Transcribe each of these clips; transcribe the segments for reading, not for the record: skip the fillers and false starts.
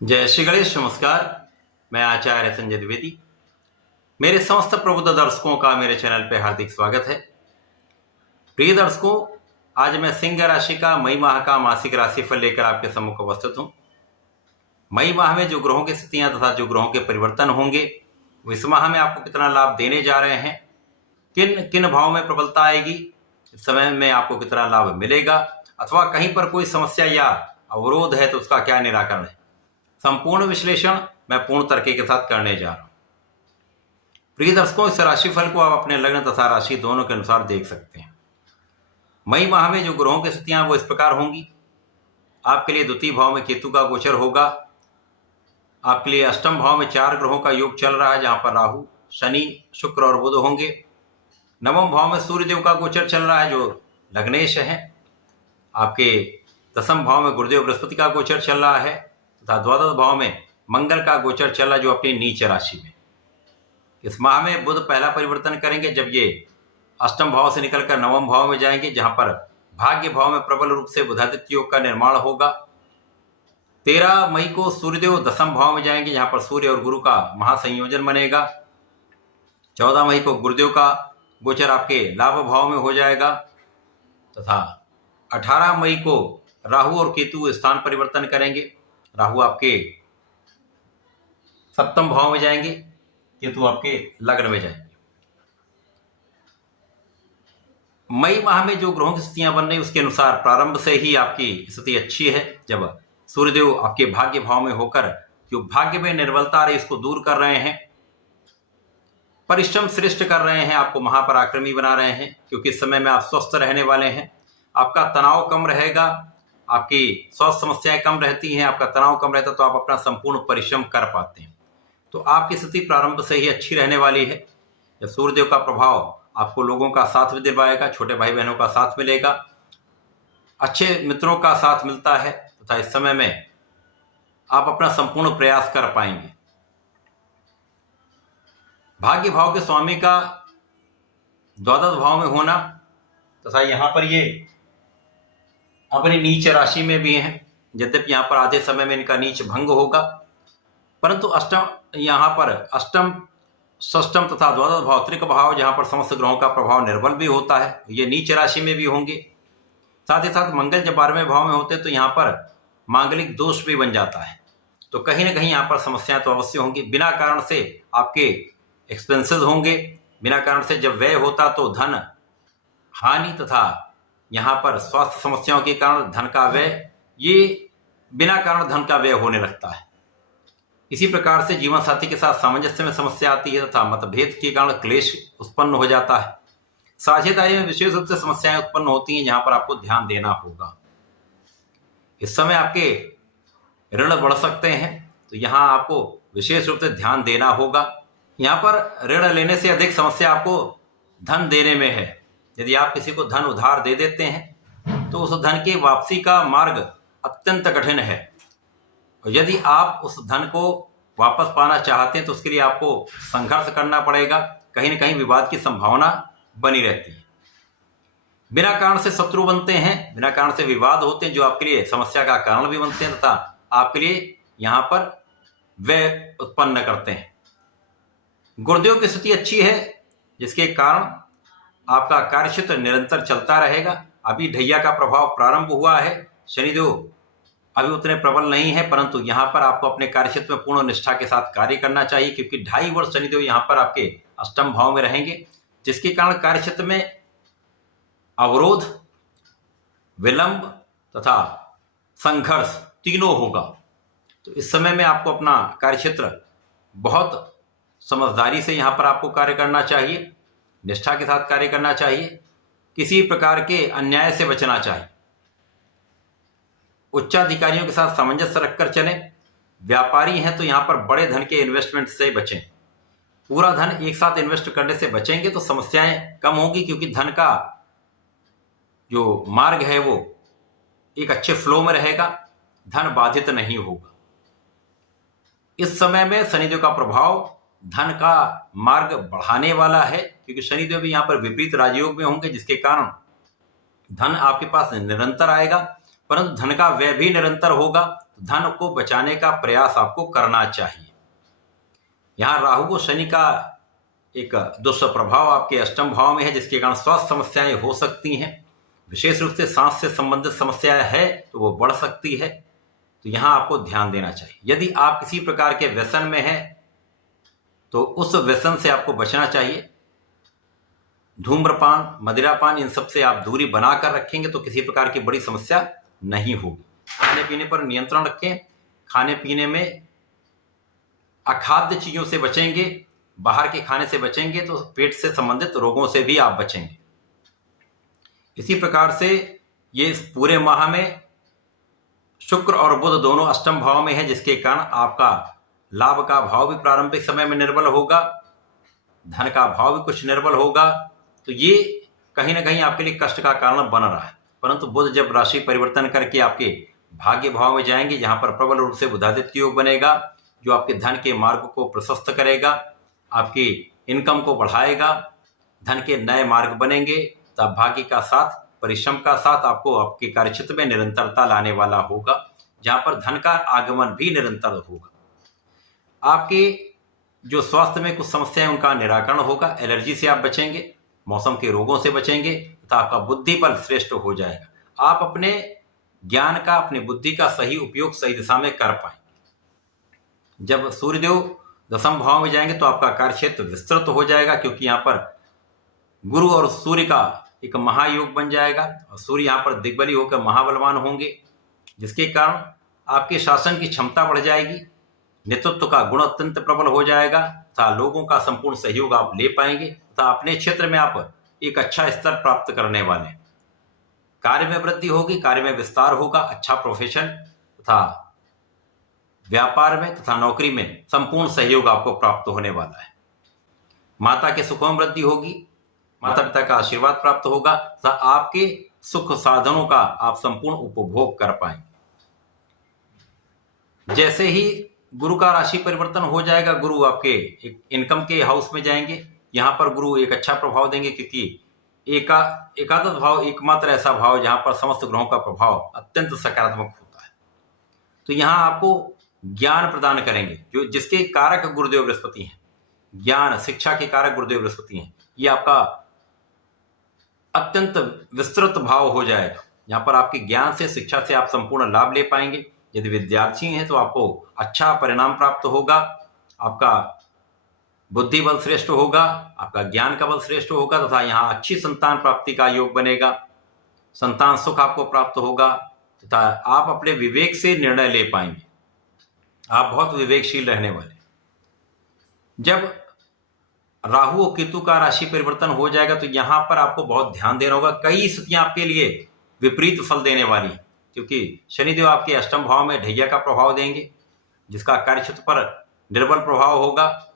जय श्री गणेश। नमस्कार, मैं आचार्य संजय द्विवेदी। मेरे समस्त प्रबुद्ध दर्शकों का मेरे चैनल पे हार्दिक स्वागत है। प्रिय दर्शकों, आज मैं सिंह राशि का मई माह का मासिक राशिफल लेकर आपके सम्मुख उपस्थित हूँ। मई माह में जो ग्रहों की स्थितियां तथा जो ग्रहों के परिवर्तन होंगे वो इस माह में आपको कितना लाभ देने जा रहे हैं, किन किन भावों में प्रबलता आएगी, इस समय में आपको कितना लाभ मिलेगा, अथवा कहीं पर कोई समस्या या अवरोध है तो उसका क्या निराकरण है, संपूर्ण विश्लेषण मैं पूर्ण तर्क के साथ करने जा रहा हूं। प्रिय दर्शकों, इस राशिफल को आप अपने लग्न तथा राशि दोनों के अनुसार देख सकते हैं। मई माह में जो ग्रहों की स्थितियां वो इस प्रकार होंगी। आपके लिए द्वितीय भाव में केतु का गोचर होगा। आपके लिए अष्टम भाव में 4 ग्रहों का योग चल रहा है, जहां पर राहु, शनि, शुक्र और बुध होंगे। नवम भाव में सूर्यदेव का गोचर चल रहा है जो लग्नेश है। आपके दसम भाव में गुरुदेव बृहस्पति का गोचर चल रहा है तथा द्वादश भाव में मंगल का गोचर चल रहा है जो अपनी नीच राशि में। इस माह में बुध पहला परिवर्तन करेंगे जब ये अष्टम भाव से निकलकर नवम भाव में जाएंगे, जहां पर भाग्य भाव में प्रबल रूप से बुधादित्य योग का निर्माण होगा। 13 मई को सूर्यदेव दसम भाव में जाएंगे, जहां पर सूर्य और गुरु का महासंयोजन बनेगा। 14 मई को गुरुदेव का गोचर आपके लाभ भाव में हो जाएगा तथा 18 मई को राहु और केतु स्थान परिवर्तन करेंगे। राहु आपके सप्तम भाव में जाएंगे, केतु आपके लग्न में जाएंगे। मई माह में जो ग्रहों की स्थितियां बन रही उसके अनुसार प्रारंभ से ही आपकी स्थिति अच्छी है। जब सूर्यदेव आपके भाग्य भाव में होकर जो भाग्य में निर्बलता आ रही इसको दूर कर रहे हैं, परिश्रम श्रेष्ठ कर रहे हैं, आपको महापराक्रमी बना रहे हैं, क्योंकि इस समय में आप स्वस्थ रहने वाले हैं। आपका तनाव कम रहेगा, आपकी स्वास्थ्य समस्याएं कम रहती हैं, आपका तनाव कम रहता है तो आप अपना संपूर्ण परिश्रम कर पाते हैं। तो आपकी स्थिति प्रारंभ से ही अच्छी रहने वाली है। जब सूर्यदेव का प्रभाव आपको लोगों का साथ भी दिलवाएगा, छोटे भाई बहनों का साथ मिलेगा, अच्छे मित्रों का साथ मिलता है तथा इस समय में आप अपना संपूर्ण प्रयास कर पाएंगे। भाग्य भाव के स्वामी का द्वादश भाव में होना तथा यहाँ पर ये अपनी नीच राशि में भी हैं। यद्यपि यहाँ पर आधे समय में इनका नीच भंग होगा, परंतु यहाँ पर अष्टम, षष्टम तथा द्वादश भाव, त्रिक भाव, जहाँ पर समस्त ग्रहों का प्रभाव निर्बल भी होता है, ये नीच राशि में भी होंगे। साथ ही साथ मंगल जब 12वें भाव में होते तो यहाँ पर मांगलिक दोष भी बन जाता है। तो कहीं ना कहीं यहाँ पर समस्याएं तो अवश्य होंगी। बिना कारण से आपके एक्सपेंसेस होंगे, बिना कारण से जब व्यय होता तो धन हानि तथा यहाँ पर स्वास्थ्य समस्याओं के कारण धन का व्यय, ये बिना कारण धन का व्यय होने लगता है। इसी प्रकार से जीवन साथी के साथ सामंजस्य में समस्या आती है तथा मतभेद के कारण क्लेश उत्पन्न हो जाता है। साझेदारी में विशेष रूप से समस्याएं उत्पन्न होती हैं, जहां पर आपको ध्यान देना होगा। इस समय आपके ऋण बढ़ सकते हैं, तो यहाँ आपको विशेष रूप से ध्यान देना होगा। यहाँ पर ऋण लेने से अधिक समस्या आपको धन देने में है। यदि आप किसी को धन उधार दे देते हैं तो उस धन की वापसी का मार्ग अत्यंत कठिन है, और यदि आप उस धन को वापस पाना चाहते हैं तो उसके लिए आपको संघर्ष करना पड़ेगा। कहीं ना कहीं विवाद की संभावना बनी रहती है। बिना कारण से शत्रु बनते हैं, बिना कारण से विवाद होते हैं, जो आपके लिए समस्या का कारण भी बनते हैं तथा आपके लिए यहाँ पर व्यय उत्पन्न करते हैं। गुरुदेव की स्थिति अच्छी है, जिसके कारण आपका कार्यक्षेत्र निरंतर चलता रहेगा। अभी ढैया का प्रभाव प्रारंभ हुआ है, शनिदेव अभी उतने प्रबल नहीं है, परंतु यहाँ पर आपको अपने कार्यक्षेत्र में पूर्ण निष्ठा के साथ कार्य करना चाहिए, क्योंकि 2.5 वर्ष शनिदेव यहाँ पर आपके अष्टम भाव में रहेंगे, जिसके कारण कार्यक्षेत्र में अवरोध, विलंब तथा संघर्ष तीनों होगा। तो इस समय में आपको अपना कार्यक्षेत्र बहुत समझदारी से यहाँ पर आपको कार्य करना चाहिए, निष्ठा के साथ कार्य करना चाहिए, किसी प्रकार के अन्याय से बचना चाहिए। उच्चाधिकारियों के साथ सामंजस्य रखकर चलें। व्यापारी हैं तो यहाँ पर बड़े धन के इन्वेस्टमेंट से बचें। पूरा धन एक साथ इन्वेस्ट करने से बचेंगे तो समस्याएं कम होंगी, क्योंकि धन का जो मार्ग है वो एक अच्छे फ्लो में रहेगा, धन बाधित नहीं होगा। इस समय में शनिदेव का प्रभाव धन का मार्ग बढ़ाने वाला है, क्योंकि शनिदेव भी यहाँ पर विपरीत राजयोग में होंगे, जिसके कारण धन आपके पास निरंतर आएगा, परंतु धन का व्यय भी निरंतर होगा। तो धन को बचाने का प्रयास आपको करना चाहिए। यहाँ राहु को शनि का एक दुष्प्रभाव आपके अष्टम भाव में है, जिसके कारण स्वास्थ्य समस्याएं हो सकती हैं। विशेष रूप से सांस से संबंधित समस्या है तो वो बढ़ सकती है, तो यहाँ आपको ध्यान देना चाहिए। यदि आप किसी प्रकार के व्यसन में हैं तो उस व्यसन से आपको बचना चाहिए। धूम्रपान, मदिरापान, इन सब से आप दूरी बनाकर रखेंगे तो किसी प्रकार की बड़ी समस्या नहीं होगी। खाने पीने पर नियंत्रण रखें। खाने पीने में अखाद्य चीजों से बचेंगे, बाहर के खाने से बचेंगे तो पेट से संबंधित रोगों से भी आप बचेंगे। इसी प्रकार से ये इस पूरे माह में शुक्र और बुध दोनों अष्टम भाव में है, जिसके कारण आपका लाभ का भाव भी प्रारंभिक समय में निर्बल होगा, धन का भाव भी कुछ निर्बल होगा। तो ये कहीं ना कहीं आपके लिए कष्ट का कारण बन रहा है। परंतु बुध जब राशि परिवर्तन करके आपके भाग्य भाव में जाएंगे, जहां पर प्रबल रूप से बुधादित्य योग बनेगा, जो आपके धन के मार्ग को प्रशस्त करेगा, आपकी इनकम को बढ़ाएगा, धन के नए मार्ग बनेंगे। तब भाग्य का साथ, परिश्रम का साथ आपको आपके कार्यक्षेत्र में निरंतरता लाने वाला होगा, जहां पर धन का आगमन भी निरंतर होगा। आपके जो स्वास्थ्य में कुछ समस्याएं उनका निराकरण होगा। एलर्जी से आप बचेंगे, मौसम के रोगों से बचेंगे तथा आपका बुद्धि बल श्रेष्ठ हो जाएगा। आप अपने ज्ञान का, अपनी बुद्धि का सही उपयोग सही दिशा में कर पाएंगे। जब सूर्यदेव दशम भाव में जाएंगे तो आपका कार्यक्षेत्र विस्तृत हो जाएगा, क्योंकि यहाँ पर गुरु और सूर्य का एक महायोग बन जाएगा और सूर्य यहाँ पर दिग्बली होकर महाबलवान होंगे, जिसके कारण आपके शासन की क्षमता बढ़ जाएगी, नेतृत्व का गुण अत्यंत प्रबल हो जाएगा तथा लोगों का संपूर्ण सहयोग आप ले पाएंगे तथा अपने क्षेत्र में आप एक अच्छा स्तर प्राप्त करने वाले हैं। कार्य में वृद्धि होगी, कार्य में विस्तार होगा, अच्छा प्रोफेशन तथा व्यापार में तथा नौकरी में संपूर्ण सहयोग आपको प्राप्त होने वाला है। माता के सुखों में वृद्धि होगी, माता पिता का आशीर्वाद प्राप्त होगा तथा आपके सुख साधनों का आप संपूर्ण उपभोग कर पाएंगे। जैसे ही गुरु का राशि परिवर्तन हो जाएगा, गुरु आपके एक इनकम के हाउस में जाएंगे। यहाँ पर गुरु एक अच्छा प्रभाव देंगे, क्योंकि एकादश भाव एकमात्र ऐसा भाव जहां पर समस्त ग्रहों का प्रभाव अत्यंत सकारात्मक होता है। तो यहाँ आपको ज्ञान प्रदान करेंगे, जो जिसके कारक गुरुदेव बृहस्पति हैं। ज्ञान शिक्षा के कारक गुरुदेव बृहस्पति हैं। ये आपका अत्यंत विस्तृत भाव हो जाएगा। यहाँ पर आपके ज्ञान से, शिक्षा से आप संपूर्ण लाभ ले पाएंगे। यदि विद्यार्थी हैं तो आपको अच्छा परिणाम प्राप्त होगा, आपका बुद्धि बल श्रेष्ठ होगा, आपका ज्ञान का बल श्रेष्ठ होगा तथा यहाँ अच्छी संतान प्राप्ति का योग बनेगा। संतान सुख आपको प्राप्त होगा तथा आप अपने विवेक से निर्णय ले पाएंगे। आप बहुत विवेकशील रहने वाले। जब राहु और केतु का राशि परिवर्तन हो जाएगा तो यहाँ पर आपको बहुत ध्यान देना होगा। कई स्थितियां आपके लिए विपरीत फल देने वाली हैं, क्योंकि शनिदेव आपके अष्टम भाव में ढैया का प्रभाव देंगे, जिसका कार्यक्षेत्र पर निर्बल प्रभाव होगा।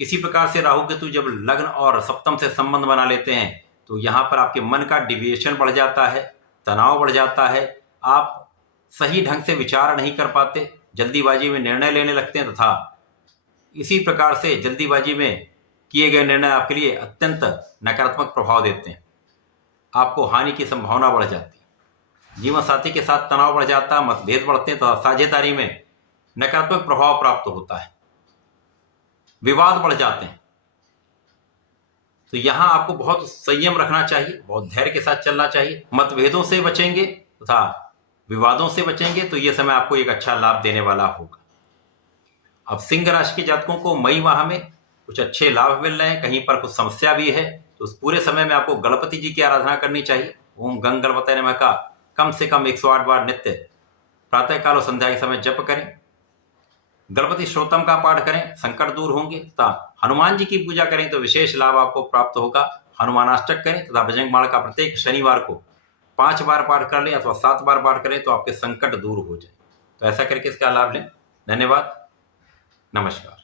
इसी प्रकार से राहु केतु जब लग्न और सप्तम से संबंध बना लेते हैं तो यहाँ पर आपके मन का डिविएशन बढ़ जाता है, तनाव बढ़ जाता है, आप सही ढंग से विचार नहीं कर पाते, जल्दीबाजी में निर्णय लेने लगते हैं तथा इसी प्रकार से जल्दीबाजी में किए गए निर्णय आपके लिए अत्यंत नकारात्मक प्रभाव देते हैं। आपको हानि की संभावना बढ़ जाती है, जीवन साथी के साथ तनाव बढ़ जाता है, मतभेद बढ़ते हैं तथा साझेदारी में नकारात्मक प्रभाव प्राप्त होता है, विवाद बढ़ जाते हैं। तो यहां आपको बहुत संयम रखना चाहिए, बहुत धैर्य के साथ चलना चाहिए। मतभेदों से बचेंगे तथा विवादों से बचेंगे तो यह समय आपको एक अच्छा लाभ देने वाला होगा। अब सिंह राशि के जातकों को मई माह में कुछ अच्छे लाभ मिल रहे हैं, कहीं पर कुछ समस्या भी है, तो उस पूरे समय में आपको गणपति जी की आराधना करनी चाहिए। ओम गंग गणपतये नमः का कम से कम 108 बार नित्य प्रातःकाल और संध्या के समय जप करें। गणपति श्रोतम का पाठ करें, संकट दूर होंगे तथा हनुमान जी की पूजा करें तो विशेष लाभ आपको प्राप्त होगा। हनुमानाष्टक करें तथा बजरंगबाण का प्रत्येक शनिवार को 5 बार पाठ कर लें अथवा 7 बार पाठ करें तो आपके संकट दूर हो जाए। तो ऐसा करके इसका लाभ लें। धन्यवाद, नमस्कार।